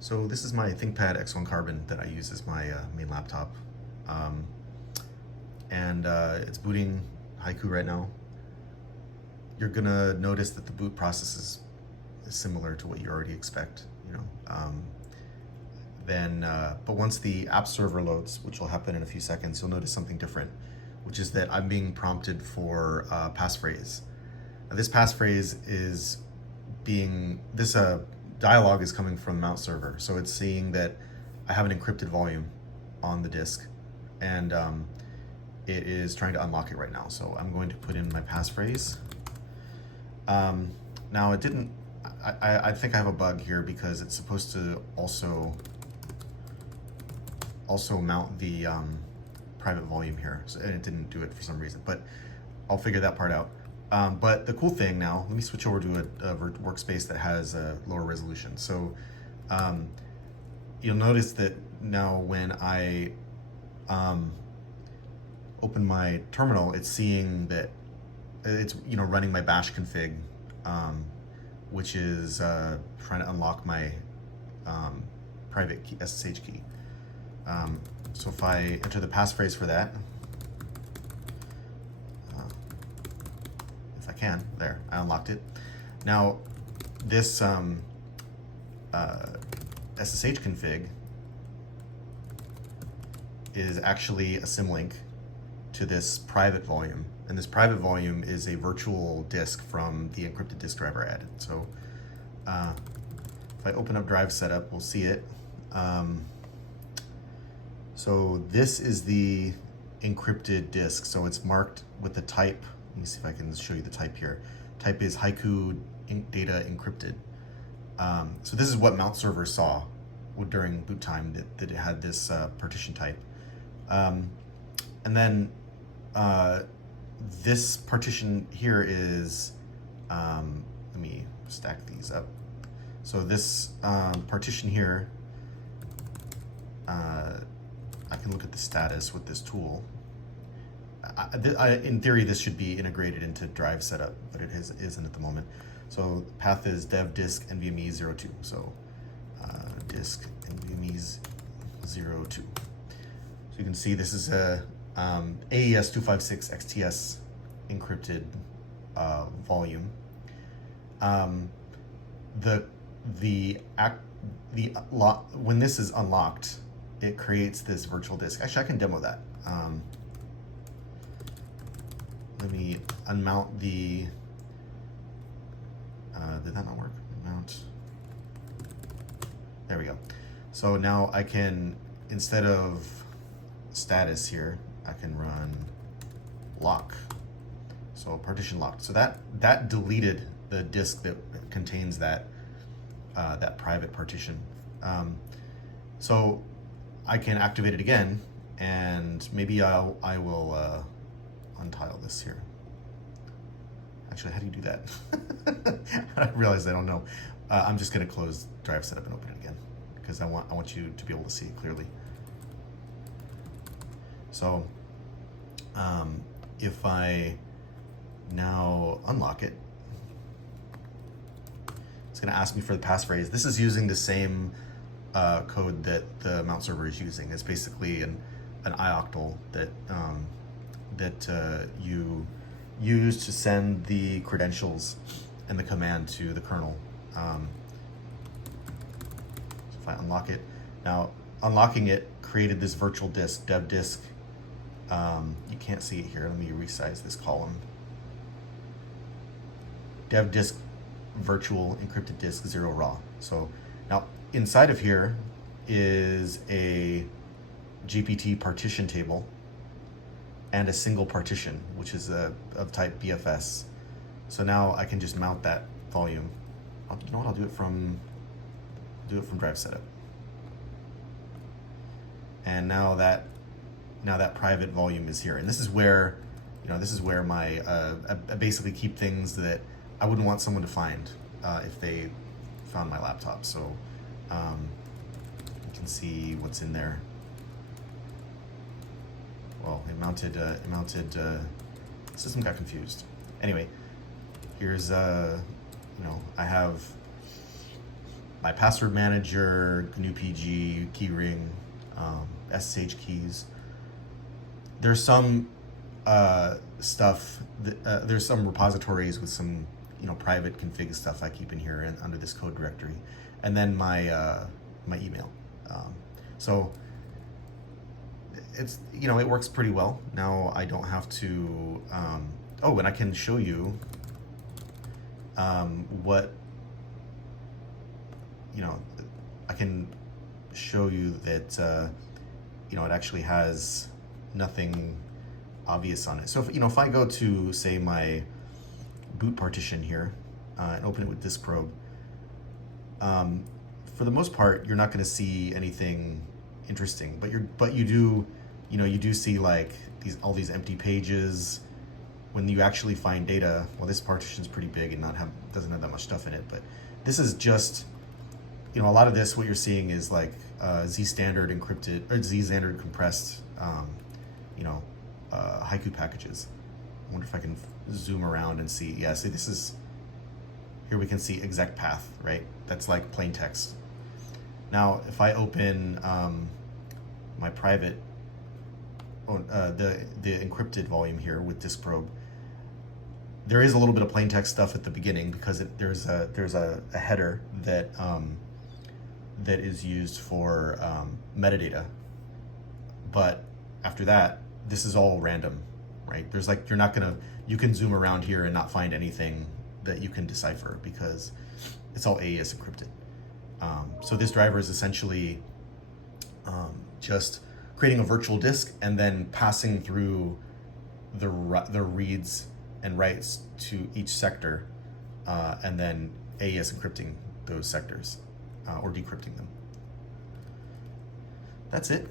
So this is my ThinkPad X1 Carbon that I use as my main laptop. It's booting Haiku right now. You're gonna notice that the boot process is similar to what you already expect, you know. But once the app server loads, which will happen in a few seconds, you'll notice something different, which is that I'm being prompted for passphrase. Now, this passphrase is this dialog is coming from Mount server, so it's seeing that I have an encrypted volume on the disk, and it is trying to unlock it right now. So I'm going to put in my passphrase. Now it didn't. I think I have a bug here because it's supposed to also mount the private volume here, and it didn't do it for some reason. But I'll figure that part out. But the cool thing now, let me switch over to a workspace that has a lower resolution. So you'll notice that now when I open my terminal, it's seeing that it's running my bash config, which is trying to unlock my private key, SSH key. So if I enter the passphrase for that, if I can, there, I unlocked it. Now, this SSH config is actually a symlink to this private volume, and this private volume is a virtual disk from the encrypted disk driver I added. So if I open up drive setup, we'll see it. So this is the encrypted disk. So it's marked with the type. Let me see if I can show you the type here. Type is Haiku data encrypted. So this is what Mount server saw during boot time, that it had this partition type. And then this partition here is, let me stack these up. So this partition here, I can look at the status with this tool. In theory, this should be integrated into drive setup, but it isn't at the moment. So the path is dev disk NVMe 02. So disk NVMe 02. So you can see this is a AES 256 XTS encrypted volume. When this is unlocked, it creates this virtual disk. Actually, I can demo that. Let me unmount the. Did that not work? Mount. There we go. So now I can, instead of status here, I can run lock. So partition locked. So that deleted the disk that contains that that private partition. So I can activate it again, and maybe I will untile this here. Actually, how do you do that? I realized I don't know. I'm just going to close drive setup and open it again because I want you to be able to see it clearly. So if I now unlock it, it's going to ask me for the passphrase. This is using the same code that the Mount server is using. It's basically an ioctl that you use to send the credentials and the command to the kernel. So if I unlock it, now unlocking it created this virtual disk, dev disk. You can't see it here. Let me resize this column. Dev disk virtual encrypted disk 0 raw. So now inside of here is a GPT partition table and a single partition, which is of type BFS. So now I can just mount that volume. You know what? I'll do it from drive setup. And now that private volume is here, and this is where my I basically keep things that I wouldn't want someone to find if they found my laptop. So you can see what's in there. Well, it mounted. System got confused. Anyway, here's I have my password manager, GNU PG, keyring, SSH keys. There's some stuff, there's some repositories with some private config stuff I keep in here and under this code directory, and then my my email. So it's it works pretty well. Now I don't have to. Oh, and I can show you what I can show you that it actually has nothing obvious on it. So if I go to, say, my boot partition here and open it with disk probe, for the most part you're not going to see anything interesting, but you do see like all these empty pages. When you actually find data, well, this partition's pretty big and doesn't have that much stuff in it, but this is just a lot of this, what you're seeing is like Z standard encrypted or Z standard compressed Haiku packages. I wonder if I can zoom around and see. Yeah, see, this is, here we can see exec path, right? That's like plain text. Now, if I open my private, the encrypted volume here with disk probe, there is a little bit of plain text stuff at the beginning because there's a header that that is used for metadata, but after that, this is all random, right? There's like, you can zoom around here and not find anything that you can decipher because it's all AES encrypted. So this driver is essentially just creating a virtual disk and then passing through the reads and writes to each sector, and then AES encrypting those sectors or decrypting them. That's it.